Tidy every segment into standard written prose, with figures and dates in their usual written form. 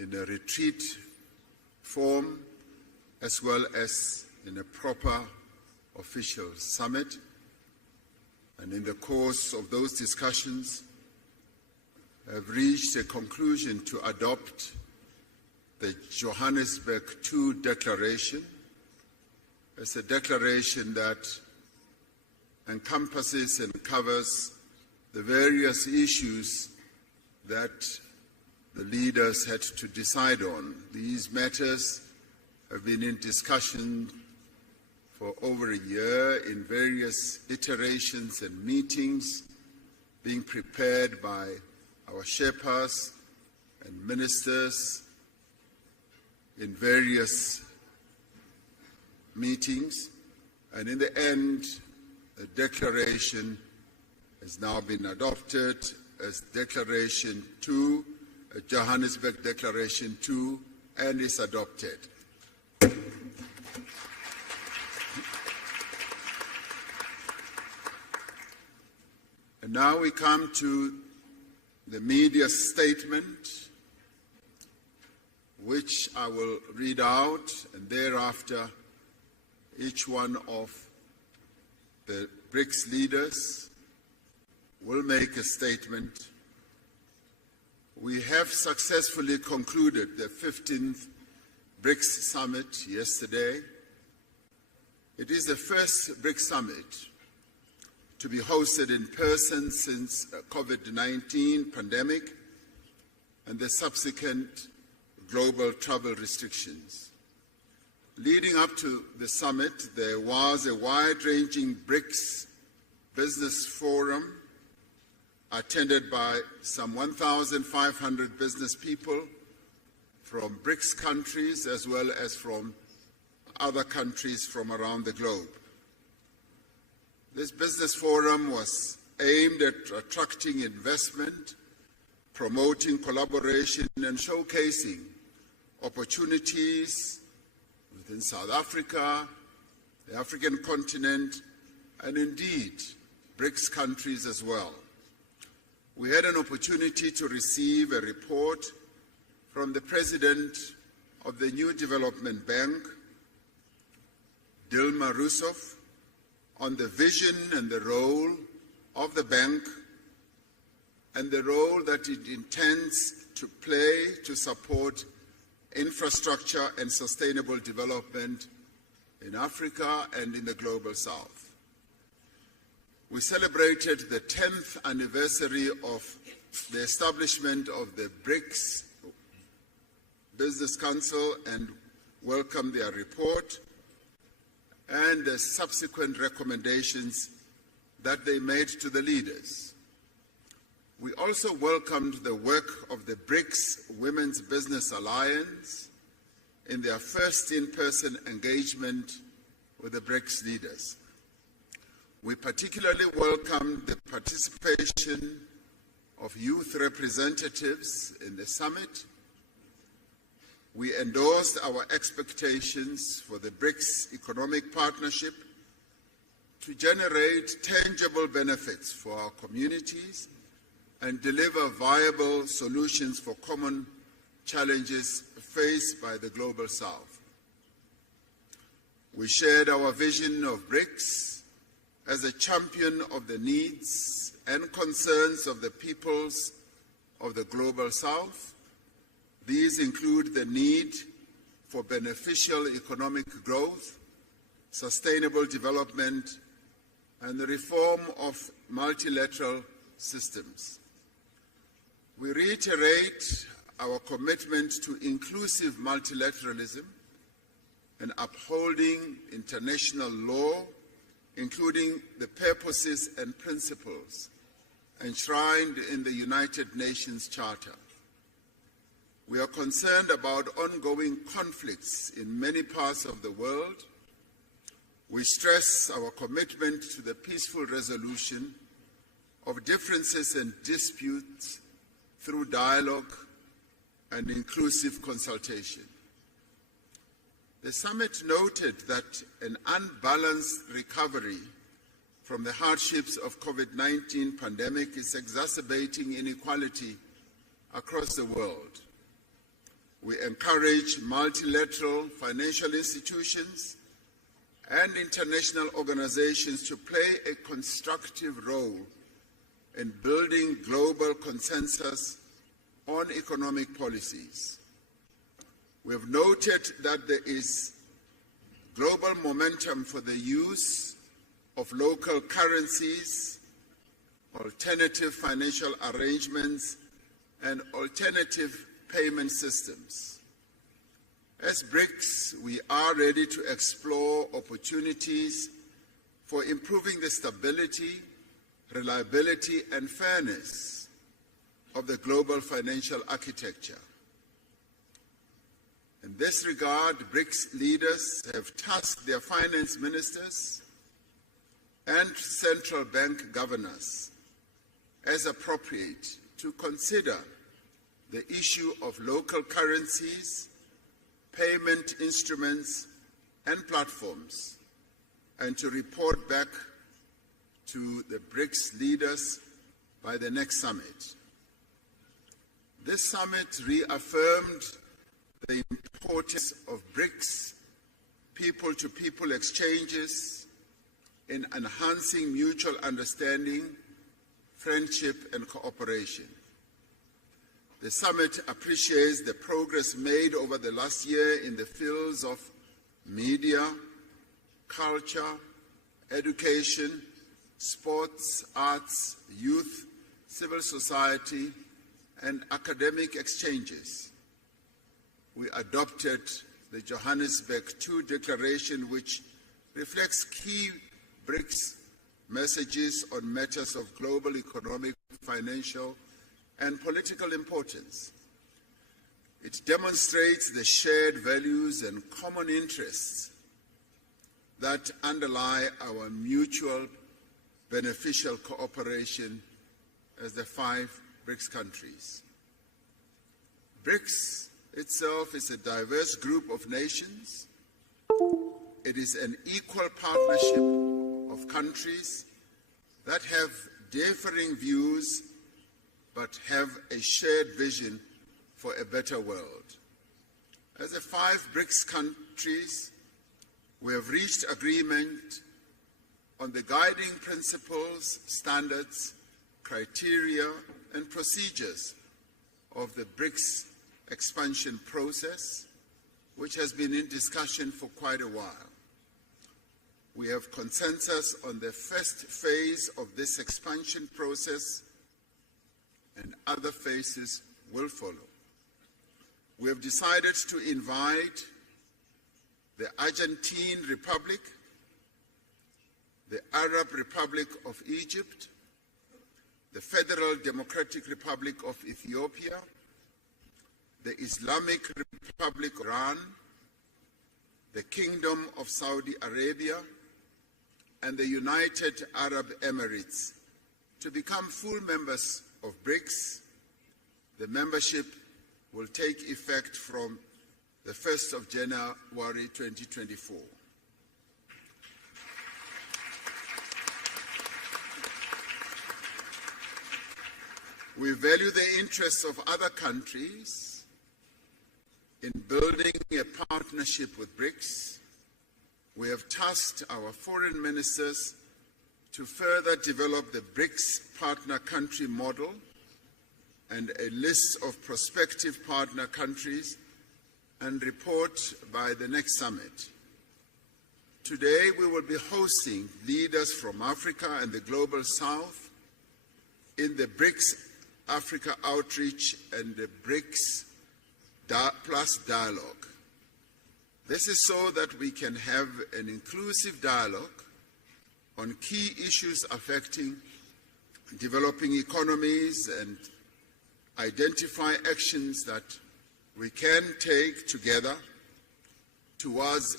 in a retreat form as well as in a proper official summit. And in the course of those discussions, have reached a conclusion to adopt the Johannesburg II Declaration as a declaration that encompasses and covers the various issues that the leaders had to decide on. These matters have been in discussion for over a year in various iterations and meetings, being prepared by our Sherpas and ministers in various meetings. And in the end, the declaration has now been adopted as Declaration 2, Johannesburg Declaration 2, and is adopted. And now we come to the media statement, which I will read out, and thereafter each one of the Brics leaders will make a statement. We have successfully concluded the 15th Brics Summit yesterday. It is the first Brics Summit to be hosted in person since COVID-19 pandemic and the subsequent global travel restrictions. Leading up to the summit, there was a wide-ranging Brics business forum attended by some 1,500 business people from Brics countries as well as from other countries from around the globe. This business forum was aimed at attracting investment, promoting collaboration, and showcasing opportunities within South Africa, the African continent, and indeed Brics countries as well. We had an opportunity to receive a report from the President of the New Development Bank, Dilma Rousseff, on the vision and the role of the bank and the role that it intends to play to support infrastructure and sustainable development in Africa and in the Global South. We celebrated the 10th anniversary of the establishment of the Brics Business Council and welcomed their report and the subsequent recommendations that they made to the leaders. We also welcomed the work of the Brics Women's Business Alliance in their first in-person engagement with the Brics leaders. We particularly welcomed the participation of youth representatives in the summit. We endorsed our expectations for the Brics Economic Partnership to generate tangible benefits for our communities and deliver viable solutions for common challenges faced by the Global South. We shared our vision of Brics as a champion of the needs and concerns of the peoples of the Global South. These include the need for beneficial economic growth, sustainable development, and the reform of multilateral systems. We reiterate our commitment to inclusive multilateralism and upholding international law, including the purposes and principles enshrined in the United Nations Charter. We are concerned about ongoing conflicts in many parts of the world. We stress our commitment to the peaceful resolution of differences and disputes through dialogue and inclusive consultation. The summit noted that an unbalanced recovery from the hardships of COVID-19 pandemic is exacerbating inequality across the world. We encourage multilateral financial institutions and international organizations to play a constructive role in building global consensus on economic policies. We have noted that there is global momentum for the use of local currencies, alternative financial arrangements, and alternative payment systems. As Brics, we are ready to explore opportunities for improving the stability, reliability, and fairness of the global financial architecture. In this regard, Brics leaders have tasked their finance ministers and central bank governors, as appropriate, to consider the issue of local currencies, payment instruments, and platforms, and to report back to the Brics leaders by the next summit. This summit reaffirmed the importance of Brics people-to-people exchanges in enhancing mutual understanding, friendship, and cooperation. The summit appreciates the progress made over the last year in the fields of media, culture, education, sports, arts, youth, civil society, and academic exchanges. We adopted the Johannesburg II Declaration, which reflects key Brics messages on matters of global economic, financial, and political importance. It demonstrates the shared values and common interests that underlie our mutual beneficial cooperation as the 5 Brics countries. Brics itself is a diverse group of nations. It is an equal partnership of countries that have differing views but have a shared vision for a better world. As the 5 Brics countries, we have reached agreement on the guiding principles, standards, criteria, and procedures of the Brics expansion process, which has been in discussion for quite a while. We have consensus on the first phase of this expansion process, and other phases will follow. We have decided to invite the Argentine Republic, the Arab Republic of Egypt, the Federal Democratic Republic of Ethiopia, the Islamic Republic of Iran, the Kingdom of Saudi Arabia, and the United Arab Emirates to become full members of Brics. The membership will take effect from the 1st of January 2024. We value the interests of other countries in building a partnership with Brics. We have tasked our foreign ministers to further develop the Brics partner country model and a list of prospective partner countries and report by the next summit. Today we will be hosting leaders from Africa and the Global South in the Brics Africa Outreach and the Brics Plus Dialogue. This is so that we can have an inclusive dialogue on key issues affecting developing economies and identify actions that we can take together towards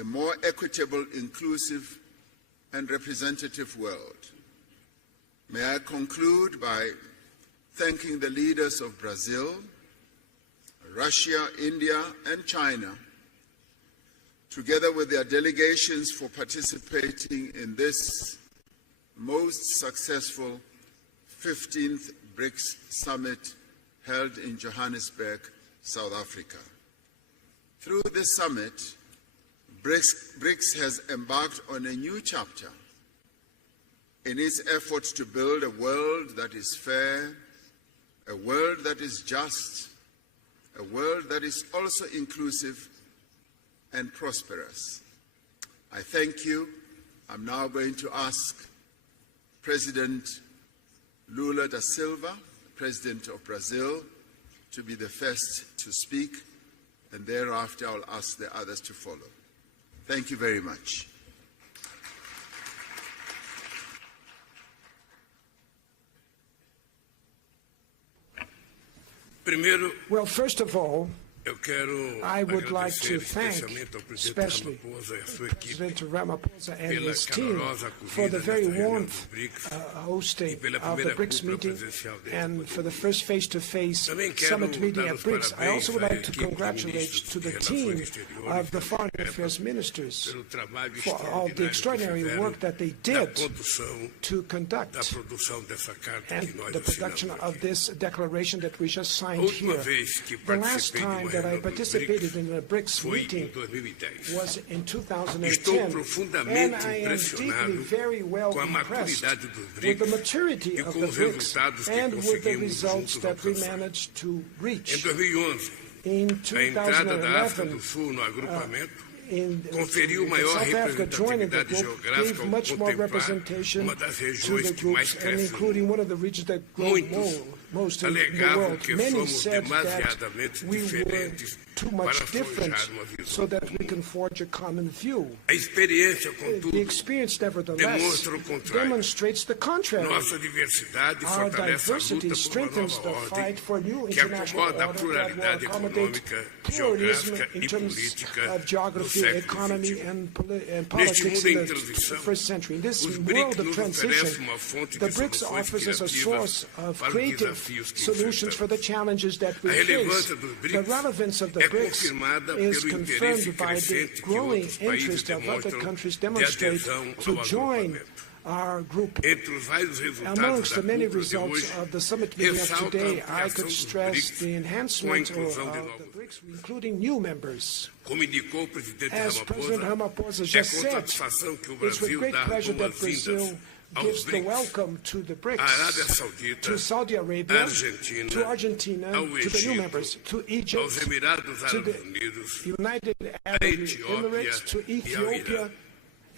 a more equitable, inclusive, and representative world. May I conclude by thanking the leaders of Brazil, Russia, India, and China, together with their delegations, for participating in this most successful 15th Brics Summit held in Johannesburg South Africa. Through this summit, Brics has embarked on a new chapter in its efforts to build a world that is fair, a world that is just, a world that is also inclusive and prosperous. I thank you. I'm now going to ask President Lula da Silva, President of Brazil, to be the first to speak, and thereafter I'll ask the others to follow. Thank you very much. Well, first of all, I would like to thank especially President Ramaphosa and his team for the very warmth hosting of the BRICS meeting and for the first face-to-face summit meeting at BRICS. I also would like to congratulate to the team of the foreign affairs ministers for all the extraordinary work that they did to conduct and the production of this declaration that we just signed here. The last time that I participated in a BRICS meeting was in 2010, and I am deeply, very well impressed with the maturity of the BRICS and with the results that we managed to reach. In 2011, South Africa joining the group gave much more representation to the groups, and including one of the regions that grew most in the world. Many said that we were too much different so that we can forge a common view. The experience, nevertheless, demonstrates the contrary. Our diversity strengthens the fight for new international order that will accommodate pluralism in terms of geography, economy, and politics in the 21st century. In this world of transition, the BRICS offers us a source of creative solutions for the challenges that we face. The relevance of the BRICS is confirmed by the growing interest of other countries demonstrate to join our group. Amongst the many results of the summit meeting of today, I could stress the enhancement of the BRICS, including new members. As President Ramaphosa just said, it's with great pleasure that Brazil gives the welcome to the BRICS, to Saudi Arabia, to Argentina, to the new members, to Egypt, to the United Arab Emirates, to Ethiopia,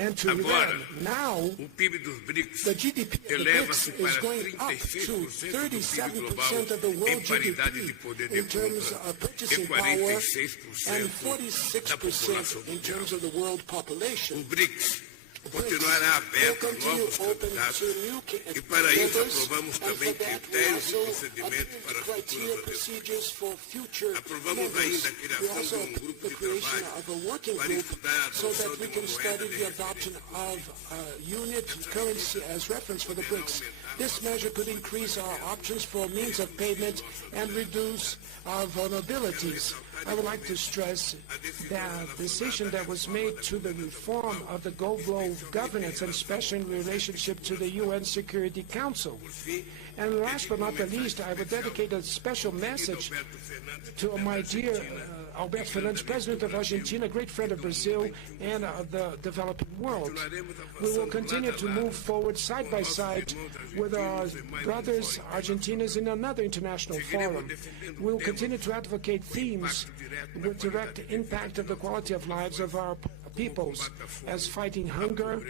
and to Iran. Now, the GDP of the BRICS is going up to 37% of the world GDP in terms of purchasing power and 46% in terms of the world population. Continuará aberto a novos candidatos e para isso aprovamos também critérios e procedimentos para futuras adesões. Aprovamos ainda a criação de grupo de trabalho para estudar a adoção de uma moeda This measure could increase our options for means of payment and reduce our vulnerabilities. I would like to stress that the decision that was made to the reform of the global governance, and especially in relationship to the UN Security Council. And last but not the least, I would dedicate a special message to my dear Alberto Fernandes, President of Argentina, a great friend of Brazil and of the developing world. We will continue to move forward side by side with our brothers Argentinians in another international forum. We will continue to advocate themes with direct impact of the quality of lives of our peoples, as fighting hunger,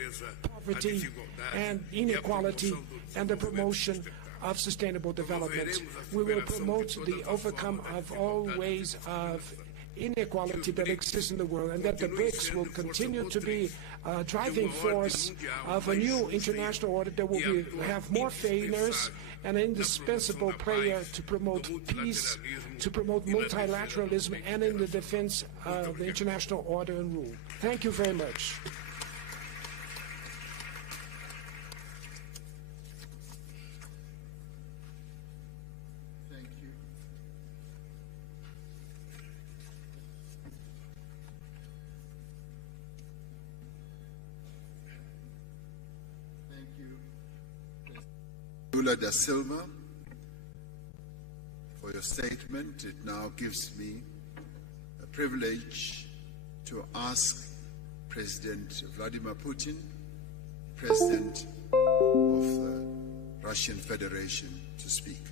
poverty, and inequality, and the promotion of sustainable development. We will promote the overcome of all ways of inequality that exists in the world, and that the BRICS will continue to be a driving force of a new international order that will have more fairness and an indispensable player to promote peace, to promote multilateralism, and in the defense of the international order and rule. Thank you very much. Lula da Silva for your statement. It now gives me a privilege to ask President Vladimir Putin, President of the Russian Federation, to speak.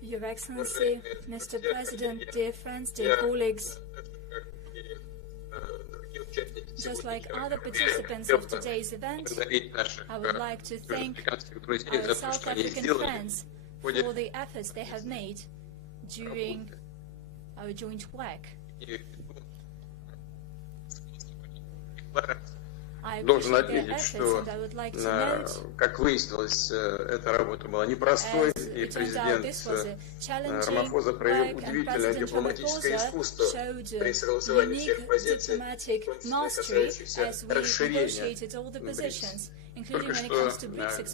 Your Excellency, Mr. President, dear friends, dear colleagues, just like other participants of today's event, I would like to thank our South African friends for the efforts they have made during our joint work. Должен отметить, что, как выяснилось, эта работа была непростой, и президент Рамафоза проявил удивительное дипломатическое искусство при согласовании всех позиций, касающихся расширения BRICS. Только что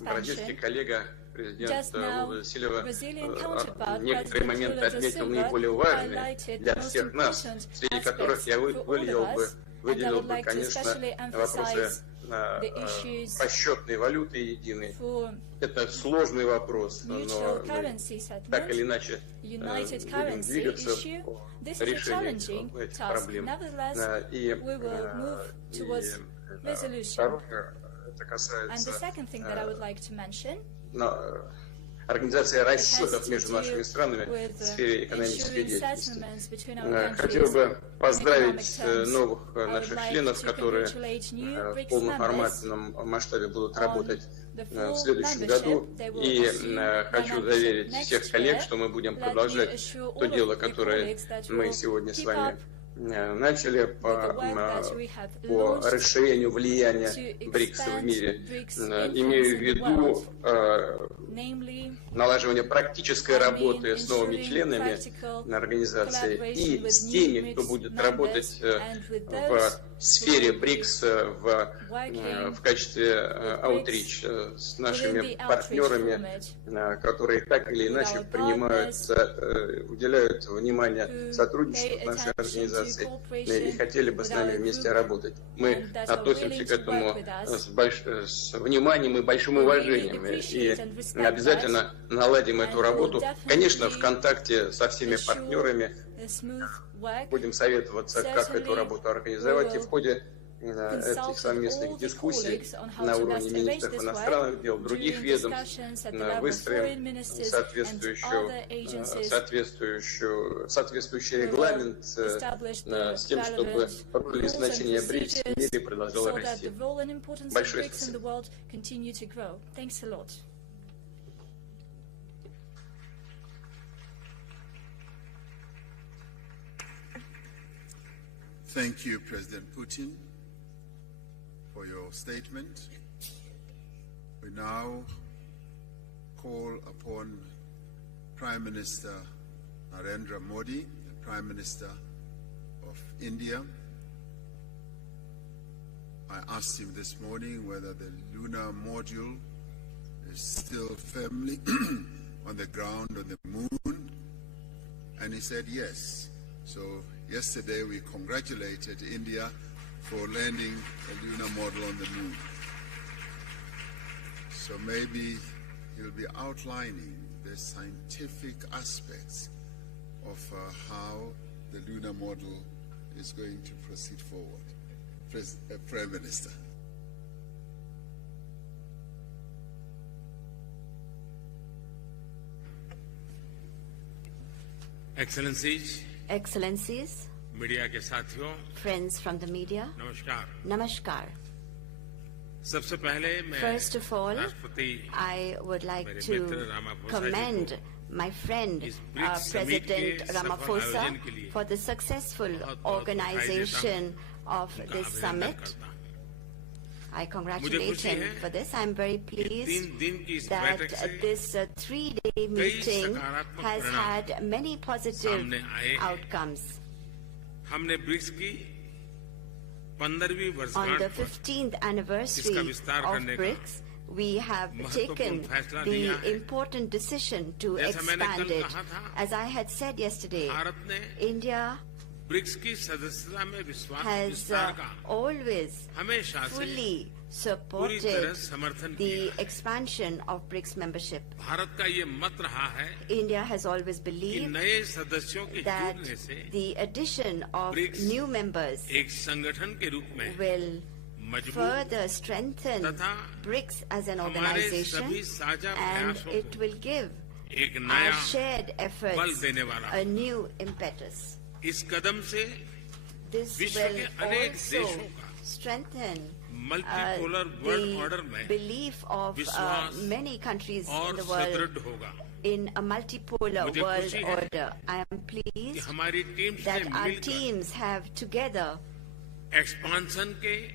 бразильский коллега, президент Лула Сильва, некоторые моменты отметил наиболее важные для всех нас, среди которых я выделил бы, конечно, вопросы расчетной валюты единой. Это сложный вопрос, но мы так или иначе будем двигаться по решению этих проблем. И второе, это касается организация расчетов между нашими странами в сфере экономической деятельности. Хотел бы поздравить новых наших членов, которые в полноформатном масштабе будут работать в следующем году. И хочу заверить всех коллег, что мы будем продолжать то дело, которое мы сегодня с вами начали по расширению влияния БРИКС в мире. Имею в виду налаживание практической работы с новыми членами организации и с теми, кто будет работать в сфере БРИКС в качестве аутрич с нашими партнерами, которые так или иначе уделяют внимание сотрудничеству с нашей организацией и хотели бы с нами вместе работать. Мы относимся к этому с вниманием и большим уважением и обязательно наладим эту работу. Конечно, в контакте со всеми партнерами будем советоваться, как эту работу организовать, и в ходе этих совместных дискуссий на уровне министров иностранных дел, других ведомств выстроим соответствующий регламент с тем, чтобы роль и значение БРИКС в мире продолжала расти. Большое спасибо. Thank you, President Putin, for your statement. We now call upon Prime Minister Narendra Modi, the Prime Minister of India. I asked him this morning whether the lunar module is still firmly on the ground on the moon, and he said yes. So yesterday we congratulated India for landing a lunar module on the moon. So maybe he'll be outlining the scientific aspects of how the lunar module is going to proceed forward. Prime Minister. Excellencies, media के साथियों, friends from the media, Namaskar. सबसे पहले मैं First of all, I would like to commend my friend, President Ramaphosa, for the successful organization of this summit. I congratulate him for this. I'm very pleased that this three-day meeting has had many positive outcomes. On the 15th anniversary of BRICS, we have taken the important decision to expand it. As I had said yesterday, India has always fully supported the expansion of BRICS membership. India has always believed that the addition of new members will further strengthen BRICS as an organization, and it will give our shared efforts a new impetus. This will also strengthen the belief of many countries in the world in a multipolar world order. I am pleased that our teams have together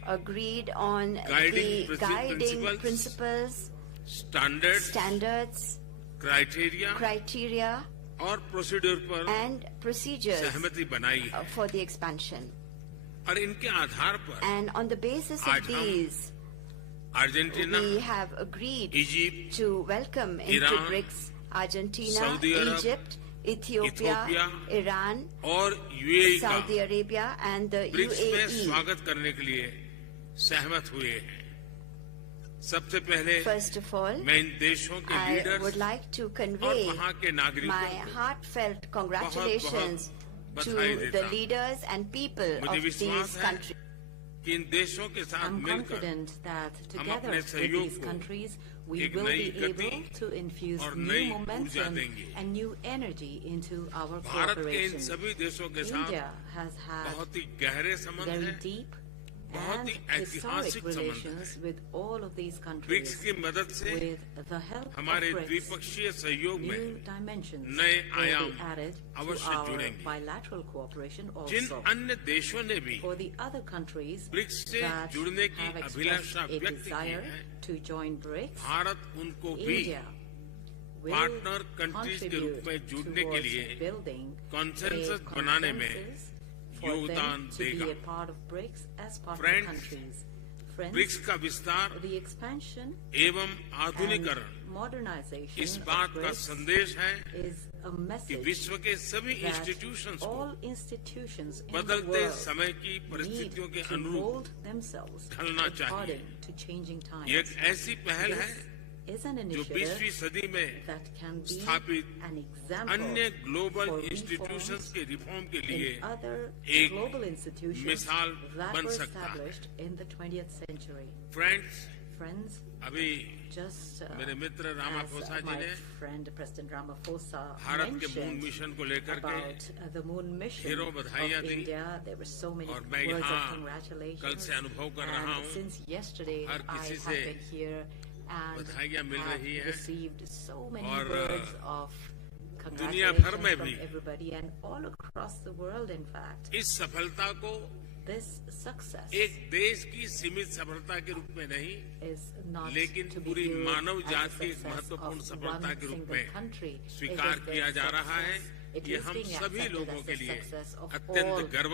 agreed on the guiding principles, standards, criteria and procedures for the expansion. And on the basis of these, we have agreed to welcome into BRICS Argentina, Egypt, Ethiopia, Iran, Saudi Arabia and the UAE. First of all, I would like to convey my heartfelt congratulations to the leaders and people of these countries. I'm confident that together with these countries, we will be able to infuse new momentum and new energy into our cooperation. India has had very deep and historic relations with all of these countries. With the help of BRICS, new dimensions will be added to our bilateral cooperation also. For the other countries that have expressed a desire to join BRICS, India will contribute towards building a consensus for them to be a part of BRICS as partner countries. Friends, the expansion and modernization of BRICS is a message that all institutions in the world need to mold themselves according to changing times. This is an initiative that can be an example for reforms in other global institutions that were established in the 20th century. Friends, just as my friend President Ramaphosa mentioned about the moon mission of India, there were so many words of congratulations. And since yesterday, I have been here and have received so many words of congratulations from everybody and all across the world, in fact. This success is not to be viewed as a success of one single country. It is being accepted as the success of all mankind.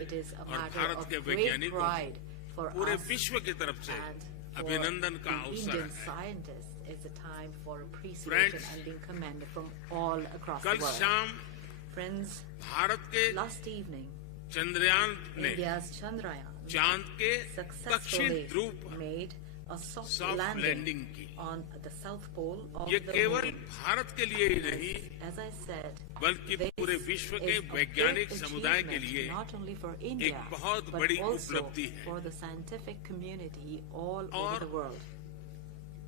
It is a matter of great pride for us and for the Indian scientists. It's a time for appreciation and being commended from all across the world. Friends, last evening, India's Chandrayaan successfully made a soft landing on the south pole of the moon. As I said, this is a big achievement not only for India but also for the scientific community all over the world.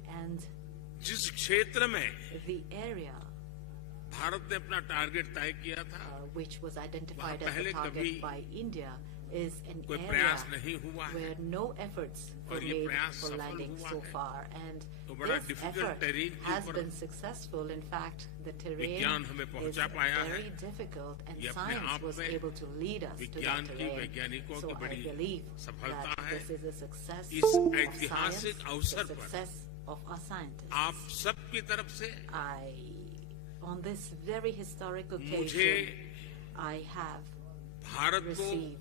And the area which was identified as a target by India is an area where no efforts were made for landing so far, and this effort has been successful. In fact, the terrain is very difficult, and science was able to lead us to that terrain. So I believe that this is a success of science, a success of our scientists. On this very historic occasion, I have received